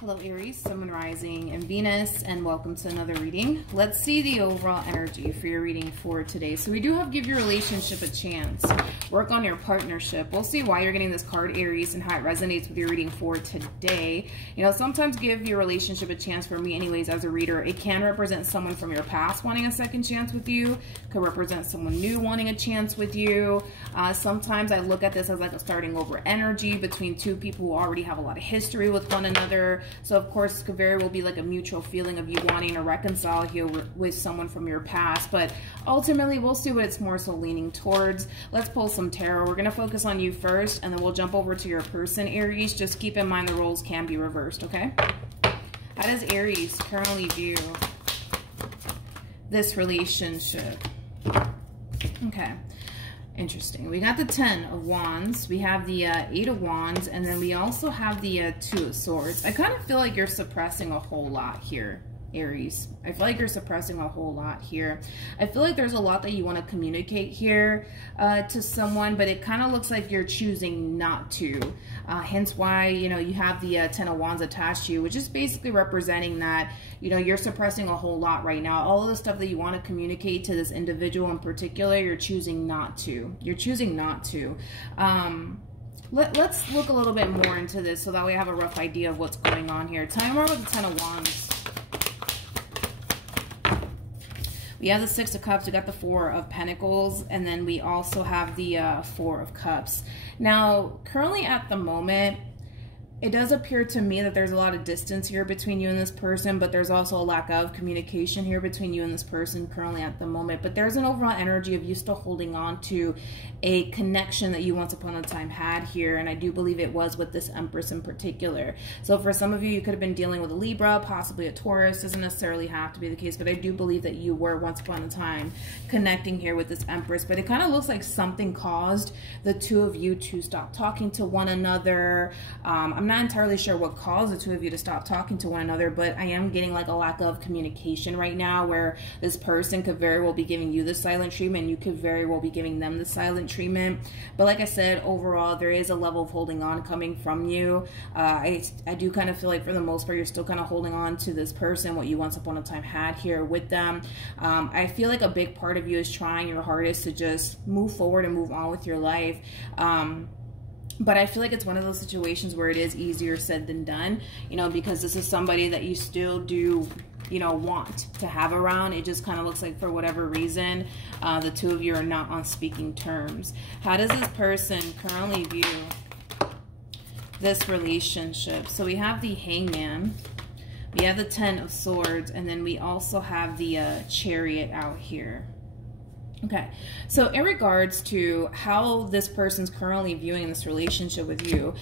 Hello Aries, Sun, Moon, Rising, and Venus, and welcome to another reading. Let's see the overall energy for your reading for today. So we do have give your relationship a chance. Work on your partnership. We'll see why you're getting this card, Aries, and how it resonates with your reading for today. You know, sometimes give your relationship a chance, for me anyways, as a reader. It can represent someone from your past wanting a second chance with you. Could represent someone new wanting a chance with you. Sometimes I look at this as like a starting over energy between two people who already have a lot of history with one another. So of course, it could very well be like a mutual feeling of you wanting to reconcile here with someone from your past. But ultimately, we'll see what it's more so leaning towards. Let's pull some tarot. We're going to focus on you first, and then we'll jump over to your person, Aries. Just keep in mind the roles can be reversed, okay? How does Aries currently view this relationship? Okay. Interesting. We got the 10 of Wands, we have the 8 of Wands, and then we also have the 2 of Swords. I kind of feel like you're suppressing a whole lot here, Aries. I feel like you're suppressing a whole lot here. I feel like there's a lot that you want to communicate here to someone, but it kind of looks like you're choosing not to. Hence why, you know, you have the 10 of Wands attached to you, which is basically representing that, you know, you're suppressing a whole lot right now. All of the stuff that you want to communicate to this individual in particular, you're choosing not to. You're choosing not to. Let's look a little bit more into this so that we have a rough idea of what's going on here. Tell me more about the 10 of Wands. We have the 6 of Cups, we got the 4 of Pentacles, and then we also have the 4 of Cups. Now, currently at the moment, it does appear to me that there's a lot of distance here between you and this person, but there's also a lack of communication here between you and this person currently at the moment. But there's an overall energy of you still holding on to a connection that you once upon a time had here, and I do believe it was with this Empress in particular. So for some of you, you could have been dealing with a Libra, possibly a Taurus. Doesn't necessarily have to be the case, but I do believe that you were once upon a time connecting here with this Empress. But it kind of looks like something caused the two of you to stop talking to one another. I'm not entirely sure what caused the two of you to stop talking to one another, but I am getting like a lack of communication right now, where this person could very well be giving you the silent treatment, you could very well be giving them the silent treatment. But like I said, overall, there is a level of holding on coming from you. I do kind of feel like for the most part, you're still kind of holding on to this person, what you once upon a time had here with them. I feel like a big part of you is trying your hardest to just move forward and move on with your life. But I feel like it's one of those situations where it is easier said than done, you know, because this is somebody that you still do, you know, want to have around. It just kind of looks like for whatever reason, the two of you are not on speaking terms. How does this person currently view this relationship? So we have the Hangman, we have the 10 of Swords, and then we also have the Chariot out here. Okay, so in regards to how this person's currently viewing this relationship with you,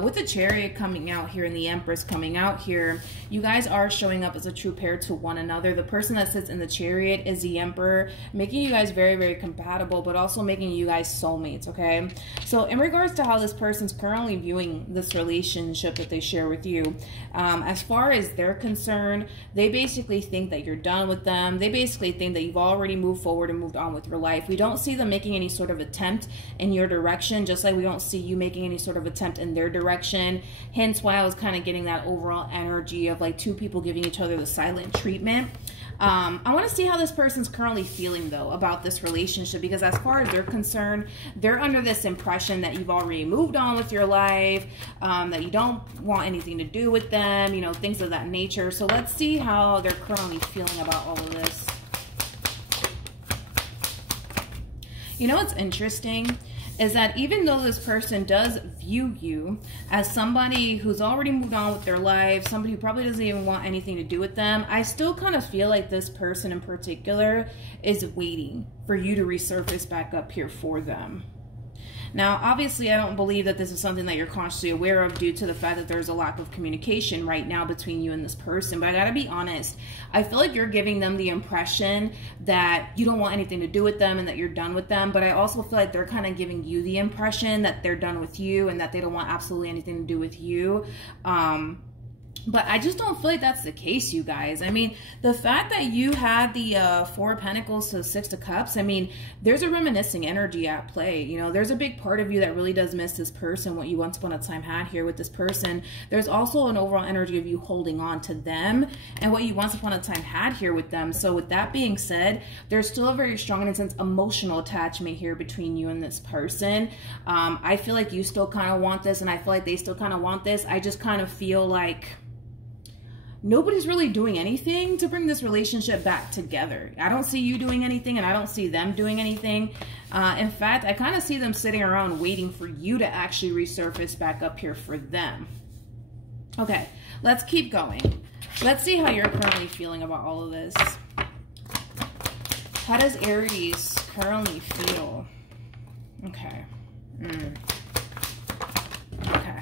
with the Chariot coming out here and the Empress coming out here, you guys are showing up as a true pair to one another. The person that sits in the Chariot is the Emperor, making you guys very, very compatible, but also making you guys soulmates, okay? So in regards to how this person's currently viewing this relationship that they share with you, as far as they're concerned, they basically think that you're done with them. They basically think that you've already moved forward and moved on with your life. We don't see them making any sort of attempt in your direction, just like we don't see you making any sort of attempt in their direction. Hence why I was kind of getting that overall energy of like two people giving each other the silent treatment. I want to see how this person's currently feeling though about this relationship, because as far as they're concerned, they're under this impression that you've already moved on with your life, that you don't want anything to do with them, you know, things of that nature. So let's see how they're currently feeling about all of this. You know what's interesting is that even though this person does view you as somebody who's already moved on with their life, somebody who probably doesn't even want anything to do with them, I still kind of feel like this person in particular is waiting for you to resurface back up here for them. Now, obviously, I don't believe that this is something that you're consciously aware of due to the fact that there's a lack of communication right now between you and this person. But I gotta be honest, I feel like you're giving them the impression that you don't want anything to do with them and that you're done with them. But I also feel like they're kind of giving you the impression that they're done with you and that they don't want absolutely anything to do with you. But I just don't feel like that's the case, you guys. I mean, the fact that you had the Four of Pentacles to Six of Cups, I mean, there's a reminiscing energy at play. You know, there's a big part of you that really does miss this person, what you once upon a time had here with this person. There's also an overall energy of you holding on to them and what you once upon a time had here with them. So with that being said, there's still a very strong, in a sense, emotional attachment here between you and this person. I feel like you still kind of want this, and I feel like they still kind of want this. I just kind of feel like nobody's really doing anything to bring this relationship back together. I don't see you doing anything, and I don't see them doing anything. In fact, I kind of see them sitting around waiting for you to actually resurface back up here for them. Okay, let's keep going. Let's see how you're currently feeling about all of this. How does Aries currently feel? Okay. Okay.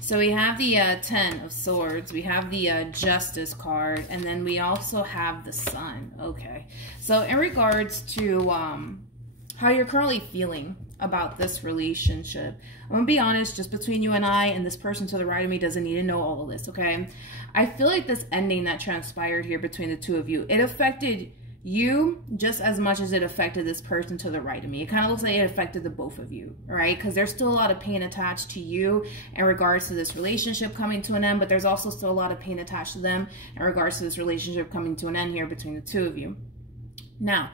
So we have the 10 of Swords, we have the Justice card, and then we also have the Sun. Okay. So in regards to how you're currently feeling about this relationship, I'm going to be honest, just between you and I, and this person to the right of me doesn't need to know all of this, okay? I feel like this ending that transpired here between the two of you, it affected you just as much as it affected this person to the right of me. It kind of looks like it affected the both of you, right? Because there's still a lot of pain attached to you in regards to this relationship coming to an end, but there's also still a lot of pain attached to them in regards to this relationship coming to an end here between the two of you. Now,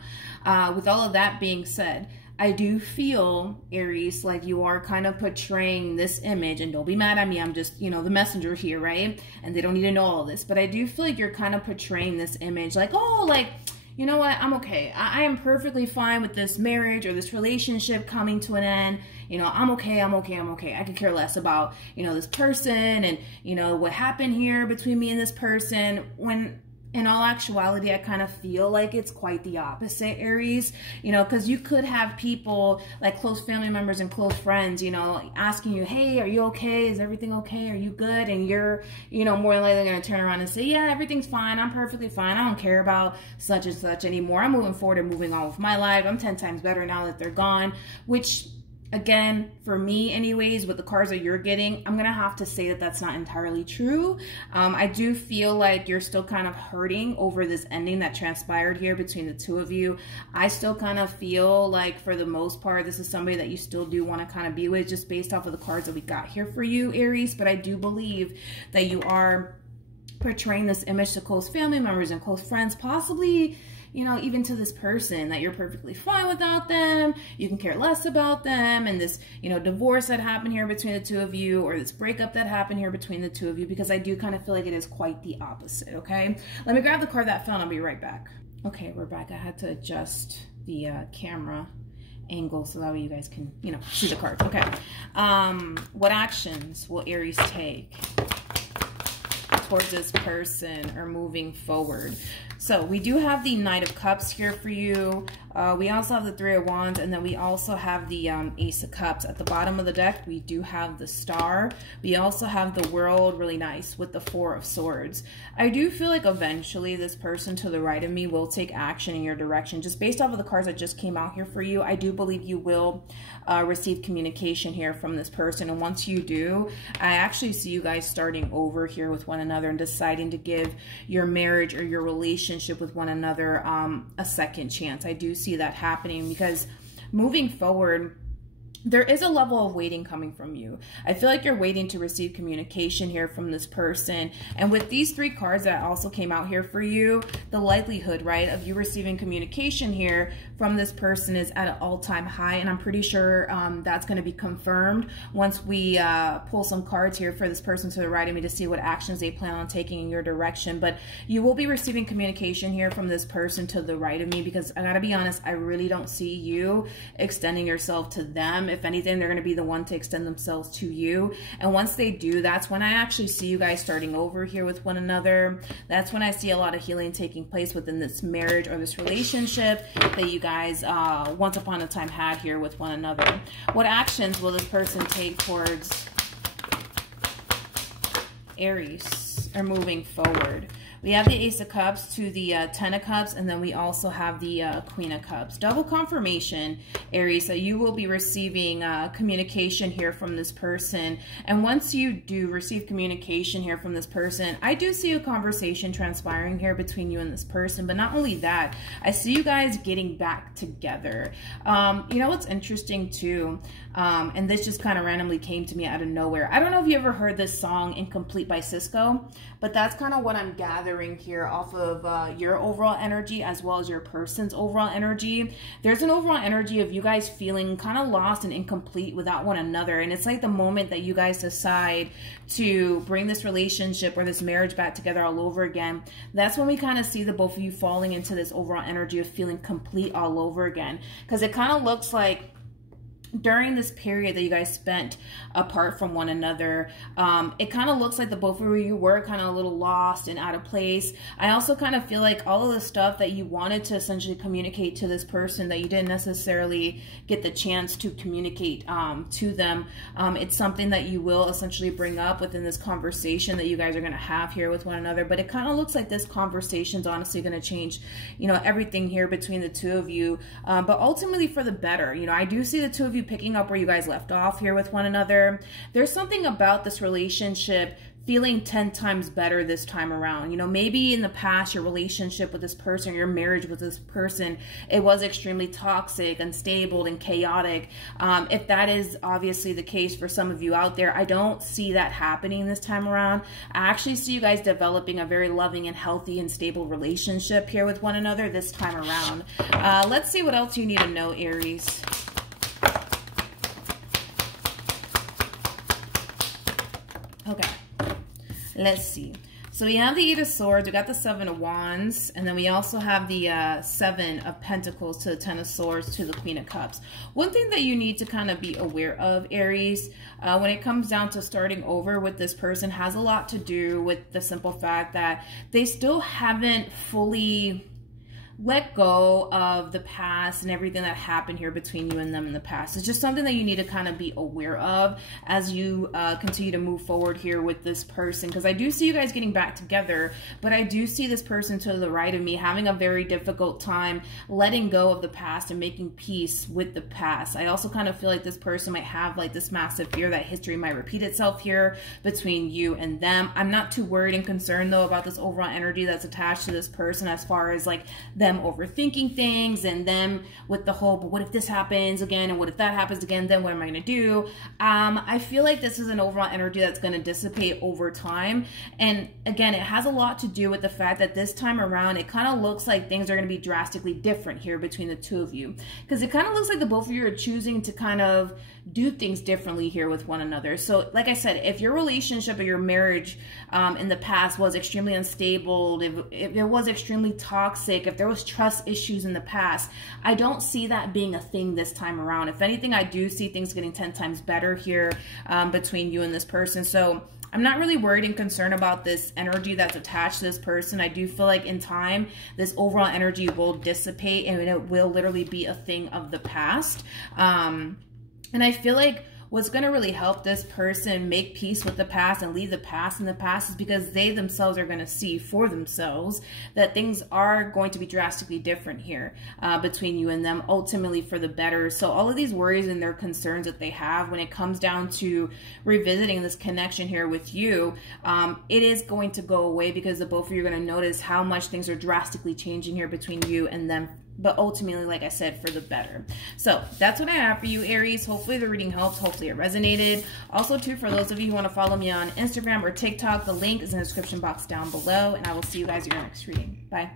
with all of that being said, I do feel, Aries, like you are kind of portraying this image, and don't be mad at me, I'm just, you know, the messenger here, right? And they don't need to know all of this, but I do feel like you're kind of portraying this image like, oh, like, you know what, I'm okay. I am perfectly fine with this marriage or this relationship coming to an end. You know, I'm okay, I'm okay, I'm okay. I could care less about, you know, this person and, you know, what happened here between me and this person, when in all actuality, I kind of feel like it's quite the opposite, Aries, you know, because you could have people like close family members and close friends, you know, asking you, hey, are you okay? Is everything okay? Are you good? And you're, you know, more than likely going to turn around and say, yeah, everything's fine. I'm perfectly fine. I don't care about such and such anymore. I'm moving forward and moving on with my life. I'm 10 times better now that they're gone, which, again, for me anyways, with the cards that you're getting, I'm gonna have to say that that's not entirely true. I do feel like you're still kind of hurting over this ending that transpired here between the two of you. I still kind of feel like, for the most part, this is somebody that you still do want to kind of be with, just based off of the cards that we got here for you, Aries. But I do believe that you are portraying this image to close family members and close friends, possibly, you know, even to this person, that you're perfectly fine without them, you can care less about them, and this, you know, divorce that happened here between the two of you, or this breakup that happened here between the two of you, because I do kind of feel like it is quite the opposite, okay? Let me grab the card that fell and I'll be right back. Okay, we're back. I had to adjust the camera angle so that way you guys can, you know, see the cards. Okay. What actions will Aries take towards this person or moving forward? So we do have the Knight of Cups here for you. We also have the Three of Wands, and then we also have the Ace of Cups. At the bottom of the deck, we do have the Star. We also have the World, really nice, with the Four of Swords. I do feel like eventually this person to the right of me will take action in your direction. Just based off of the cards that just came out here for you, I do believe you will receive communication here from this person. And once you do, I actually see you guys starting over here with one another and deciding to give your marriage or your relationship with one another a second chance. I do see that happening, because moving forward, there is a level of waiting coming from you. I feel like you're waiting to receive communication here from this person. And with these three cards that also came out here for you, the likelihood, right, of you receiving communication here from this person is at an all-time high. And I'm pretty sure that's going to be confirmed once we pull some cards here for this person to the right of me to see what actions they plan on taking in your direction. But you will be receiving communication here from this person to the right of me, because I gotta be honest, I really don't see you extending yourself to them. If anything, they're going to be the one to extend themselves to you. And once they do, that's when I actually see you guys starting over here with one another. That's when I see a lot of healing taking place within this marriage or this relationship that you guys once upon a time had here with one another. What actions will this person take towards Aries are moving forward. We have the Ace of Cups to the Ten of Cups, and then we also have the Queen of Cups. Double confirmation, Aries, that you will be receiving communication here from this person. And once you do receive communication here from this person, I do see a conversation transpiring here between you and this person. But not only that, I see you guys getting back together. You know what's interesting too, and this just kind of randomly came to me out of nowhere. I don't know if you ever heard this song Incomplete by Cisco, but that's kind of what I'm gathering here off of your overall energy as well as your person's overall energy. There's an overall energy of you guys feeling kind of lost and incomplete without one another. And it's like the moment that you guys decide to bring this relationship or this marriage back together all over again, that's when we kind of see the both of you falling into this overall energy of feeling complete all over again. Because it kind of looks like during this period that you guys spent apart from one another, it kind of looks like the both of you were kind of a little lost and out of place. I also kind of feel like all of the stuff that you wanted to essentially communicate to this person that you didn't necessarily get the chance to communicate to them, it's something that you will essentially bring up within this conversation that you guys are going to have here with one another. But it kind of looks like this conversation is honestly going to change, you know, everything here between the two of you, but ultimately for the better. You know, I do see the two of you picking up where you guys left off here with one another. There's something about this relationship feeling 10 times better this time around. You know, maybe in the past, your relationship with this person, your marriage with this person, it was extremely toxic, unstable, and chaotic. If that is obviously the case for some of you out there, I don't see that happening this time around. I actually see you guys developing a very loving and healthy and stable relationship here with one another this time around. Let's see what else you need to know, Aries. Okay, let's see. So we have the Eight of Swords, we got the Seven of Wands, and then we also have the Seven of Pentacles to the Ten of Swords to the Queen of Cups. One thing that you need to kind of be aware of, Aries, when it comes down to starting over with this person, has a lot to do with the simple fact that they still haven't fully let go of the past and everything that happened here between you and them in the past. It's just something that you need to kind of be aware of as you continue to move forward here with this person. Because I do see you guys getting back together, but I do see this person to the right of me having a very difficult time letting go of the past and making peace with the past. I also kind of feel like this person might have like this massive fear that history might repeat itself here between you and them. I'm not too worried and concerned though about this overall energy that's attached to this person as far as like them overthinking things and them with the whole, but what if this happens again, and what if that happens again, then what am I going to do? I feel like this is an overall energy that's going to dissipate over time. And again, it has a lot to do with the fact that this time around, it kind of looks like things are going to be drastically different here between the two of you. Because it kind of looks like the both of you are choosing to kind of do things differently here with one another. So like I said, if your relationship or your marriage in the past was extremely unstable, if it was extremely toxic, if there was trust issues in the past, I don't see that being a thing this time around. If anything, I do see things getting 10 times better here between you and this person. So I'm not really worried and concerned about this energy that's attached to this person. I do feel like in time, this overall energy will dissipate and it will literally be a thing of the past. And I feel like what's going to really help this person make peace with the past and leave the past in the past is because they themselves are going to see for themselves that things are going to be drastically different here between you and them, ultimately for the better. So all of these worries and their concerns that they have when it comes down to revisiting this connection here with you, it is going to go away because the both of you are going to notice how much things are drastically changing here between you and them, but ultimately, like I said, for the better. So that's what I have for you, Aries. Hopefully the reading helped. Hopefully it resonated. Also, too, for those of you who want to follow me on Instagram or TikTok, the link is in the description box down below, and I will see you guys in your next reading. Bye.